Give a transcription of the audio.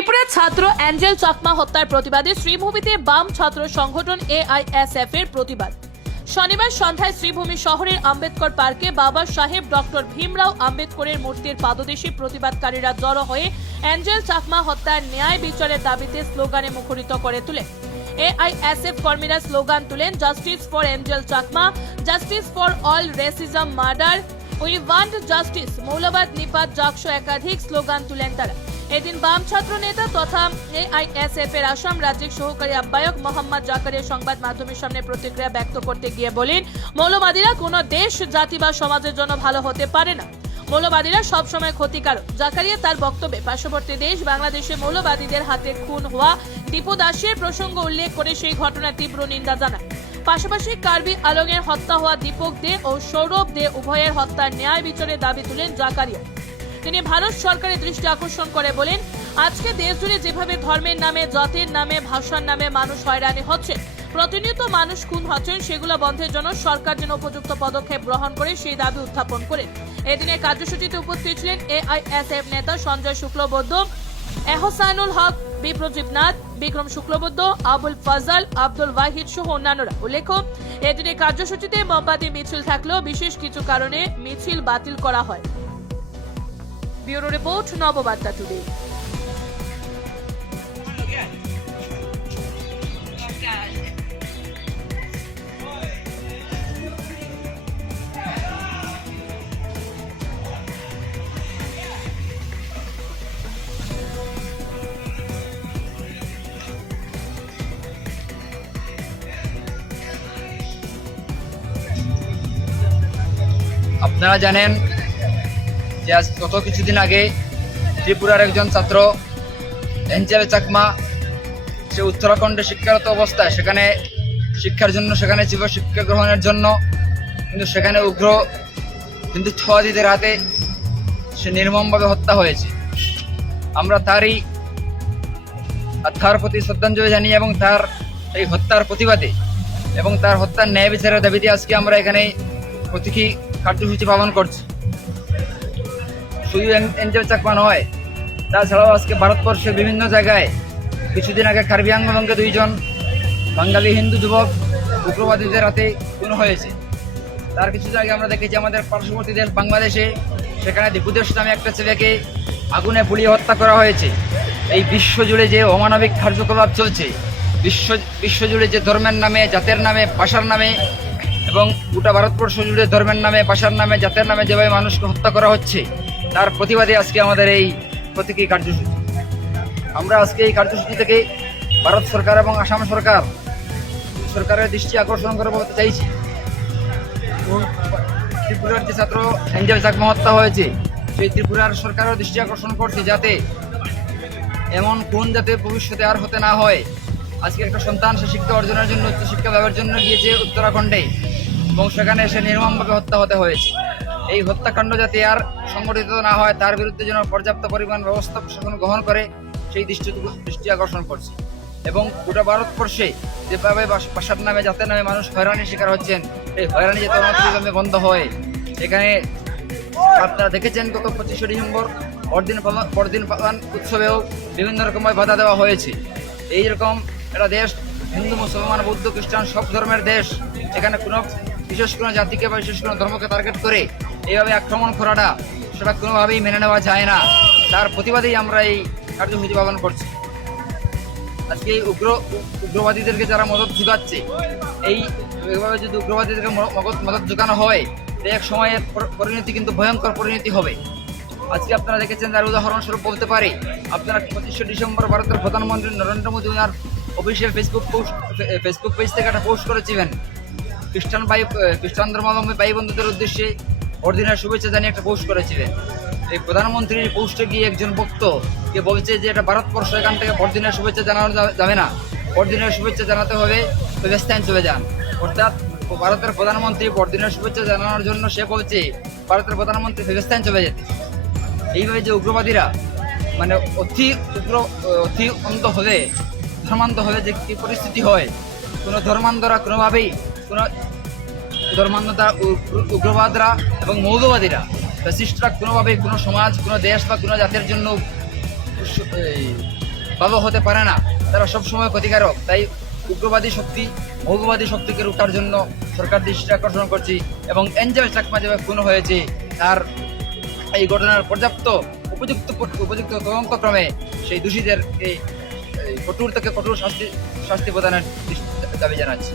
ত্রিপুরার ছাত্র অ্যাঞ্জেল চাকমা হত্যার প্রতিবাদে শ্রীভূমিতে বাম ছাত্র সংগঠন এআইএসএফ এর প্রতিবাদ। শনিবার সন্ধ্যায় শ্রীভূমি শহরের আম্বেদকর পার্কে বাবা সাহেব ডক্টর ভীমরাও আম্বেদকরের মূর্তির পাদদেশে প্রতিবাদকারীরা জড়ো হয়ে অ্যাঞ্জেল চাকমা হত্যার ন্যায় বিচারের দাবিতে স্লোগানে মুখরিত করে তোলে। এআইএসএফ কর্মীরা স্লোগান তুলেন, justice for Angel Chakma, justice for all racism murder, we want justice, মৌলবাদ নিপাত জাকসহ একাধিক স্লোগান তুলেন তারা। এদিন বাম ছাত্র নেতা তথা এআইএসএফ এর আসাম রাজ্যিক সহকারী আহ্বায়ক মোহাম্মদ জাকারিয়া সংবাদ মাধ্যমের সামনে প্রতিক্রিয়া ব্যক্ত করতে গিয়ে বলেন, মৌলবাদীরা কোনো দেশ, জাতি বা সমাজের জন্য ভালো হতে পারে না। মৌলবাদীরা সবসময় ক্ষতিকারক। জাকারিয়া তার বক্তব্যে পার্শ্ববর্তী দেশ বাংলাদেশে মৌলবাদীদের হাতে খুন হওয়া দীপু দাসের প্রসঙ্গ উল্লেখ করে সেই ঘটনার তীব্র নিন্দা জানান। পাশাপাশি কার্বি আলংয়ের হত্যা হওয়া দীপক দে ও সৌরভ দে উভয়ের হত্যার ন্যায় বিচারের দাবি তুলেন জাকারিয়া। তিনি ভারত সরকারের দৃষ্টি আকর্ষণ করে বলেন, আজকে দেশ জুড়ে যেভাবে ধর্মের নামে, জাতির নামে, ভাষার নামে মানুষ হয়রানি হচ্ছে, প্রতিনিয়ত মানুষ খুন হচ্ছেন, সেগুলো বন্ধের জন্য সরকার যেন উপযুক্ত পদক্ষেপ গ্রহণ করে সেই দাবি উত্থাপন করেন। এদিনের কার্যসূচিতে উপস্থিত ছিলেন এআইএসএফ নেতা সঞ্জয় শুক্লবৈদ্য, এহসানুল হক, বিপ্রদীপ নাথ, বিক্রম শুক্লবৈদ্য, আবুল ফাজাল, আব্দুল ওয়াহিদ সহ অন্যান্যরা। উল্লেখ্য, এদিনের কার্যসূচিতে মোমবাতি মিছিল থাকলেও বিশেষ কিছু কারণে মিছিল বাতিল করা হয়। Bureau report, Nababarta today. আপনারা জানেন যে আজ গত কিছুদিন আগে ত্রিপুরার একজন ছাত্র অ্যাঞ্জেল চাকমা, সে উত্তরাখণ্ডে শিক্ষারত অবস্থায় সেখানে শিক্ষার জন্য সেখানে ছিল, শিক্ষা গ্রহণের জন্য, কিন্তু সেখানে উগ্র হিন্দুত্ববাদীদের হাতে সে নির্মমভাবে হত্যা হয়েছে। আমরা তার প্রতি শ্রদ্ধাঞ্জলি জানিয়ে এবং তার এই হত্যার প্রতিবাদে এবং তার হত্যার ন্যায় বিচারের দাবিতে আজকে আমরা এখানে প্রতীকী কার্যসূচি পালন করছি। শুধু অ্যাঞ্জেল চাকমা নয়, তাছাড়াও আজকে ভারতবর্ষের বিভিন্ন জায়গায় কিছুদিন আগে কার্বি আংলংয়ে 2 জন বাঙালি হিন্দু যুবক উগ্রবাদীদের হাতে খুন হয়েছে। তার কিছুদিন আগে আমরা দেখেছি আমাদের পার্শ্ববর্তী দেশ বাংলাদেশে, সেখানে দীপুদেশ নামে একটা ছেলেকে আগুনে পুড়িয়ে হত্যা করা হয়েছে। এই বিশ্বজুড়ে যে অমানবিক কার্যকলাপ চলছে, বিশ্বজুড়ে যে ধর্মের নামে, জাতের নামে, ভাষার নামে এবং গোটা ভারতবর্ষ জুড়ে ধর্মের নামে, ভাষার নামে, জাতের নামে যেভাবে মানুষকে হত্যা করা হচ্ছে, তার প্রতিবাদে আজকে আমাদের এই প্রতীকী কার্যসূচি। আমরা আজকে এই কার্যসূচি থেকে ভারত সরকার এবং আসাম সরকারের দৃষ্টি আকর্ষণ করে বলতে চাইছি, ত্রিপুরার যে ছাত্র অ্যাঞ্জেল চাকমা হত্যা হয়েছে, সেই ত্রিপুরার সরকারের দৃষ্টি আকর্ষণ করছে যাতে এমন খুন যাতে ভবিষ্যতে আর হতে না হয়। আজকে একটা সন্তান সে শিক্ষা অর্জনের জন্য, উচ্চ শিক্ষা লাভের জন্য গিয়েছে উত্তরাখণ্ডে এবং সেখানে সে নির্মমভাবে হত্যা হতে হয়েছে। এই হত্যাকাণ্ড যাতে আর সংগঠিত না হয়, তার বিরুদ্ধে যেন পর্যাপ্ত পরিমাণ ব্যবস্থা প্রশাসন গ্রহণ করে সেই দৃষ্টি আকর্ষণ করছে। এবং গোটা ভারতবর্ষে যেভাবে ভাষার নামে, জাতের নামে মানুষ হয়রানির শিকার হচ্ছেন, এই হয়রানি যাতে অনতিবিলম্বে বন্ধ হয়। এখানে আপনারা দেখেছেন গত 25শে ডিসেম্বর বড়দিন পালন উৎসবেও বিভিন্ন রকমের বাধা দেওয়া হয়েছে। এইরকম একটা দেশ, হিন্দু, মুসলমান, বৌদ্ধ, খ্রিস্টান সব ধর্মের দেশ, এখানে কোনো বিশেষ কোনো জাতিকে বা বিশেষ কোনো ধর্মকে টার্গেট করে এইভাবে আক্রমণ করাটা সেটা কোনোভাবেই মেনে নেওয়া যায় না। তার প্রতিবাদেই আমরা এই কার্যসূচি পালন করছি। আজকে এই উগ্রবাদীদেরকে যারা মদত যোগাচ্ছে, এইভাবে যদি উগ্রবাদীদেরকে মদত যোগানো হয়, এক সময়ে পরিণতি কিন্তু ভয়ঙ্কর পরিণতি হবে। আজকে আপনারা দেখেছেন, তার উদাহরণস্বরূপ বলতে পারি, আপনারা 25শে ডিসেম্বর ভারতের প্রধানমন্ত্রী নরেন্দ্র মোদী ওনার অফিসিয়াল ফেসবুক পেজ থেকে একটা পোস্ট করেছিলেন, খ্রিস্টান ধর্মাবলম্বী ভাই বন্ধুদের উদ্দেশ্যে বড়দিনের শুভেচ্ছা জানিয়ে একটা পোস্ট করেছিলেন। এই প্রধানমন্ত্রীর পোস্টে গিয়ে একজন বক্তকে বলছে যে এটা ভারতবর্ষ, এখান থেকে বড়দিনের শুভেচ্ছা জানানো যাবে না, বড়দিনের শুভেচ্ছা জানাতে হবে ফিলিস্তিন চলে যান। অর্থাৎ ভারতের প্রধানমন্ত্রী বড়দিনের শুভেচ্ছা জানানোর জন্য সে বলছে ভারতের প্রধানমন্ত্রী ফিলিস্তিন চলে যেতে। এইভাবে যে উগ্রবাদীরা মানে অতি অন্ধ হলে, ধর্মান্ধ হলে যে কি পরিস্থিতি হয়, কোনো ধর্মান্ধরা কোনোভাবেই, কোনো ধর্মান্ধতা, উগ্রবাদরা এবং মৌলবাদীরা, ফ্যাসিস্টরা কোনোভাবেই কোনো সমাজ, কোনো দেশ বা কোনো জাতির জন্য বাবা হতে পারে না, তারা সবসময় ক্ষতিকারক। তাই উগ্রবাদী শক্তি, মৌলবাদী শক্তিকে রোখার জন্য সরকার দৃষ্টি আকর্ষণ করছি এবং এনজেল চাকমা যেভাবে খুন হয়েছে তার এই ঘটনার উপযুক্ত তদন্তক্রমে সেই দোষীদেরকে কঠোর থেকে কঠোর শাস্তি প্রদানের দাবি জানাচ্ছি।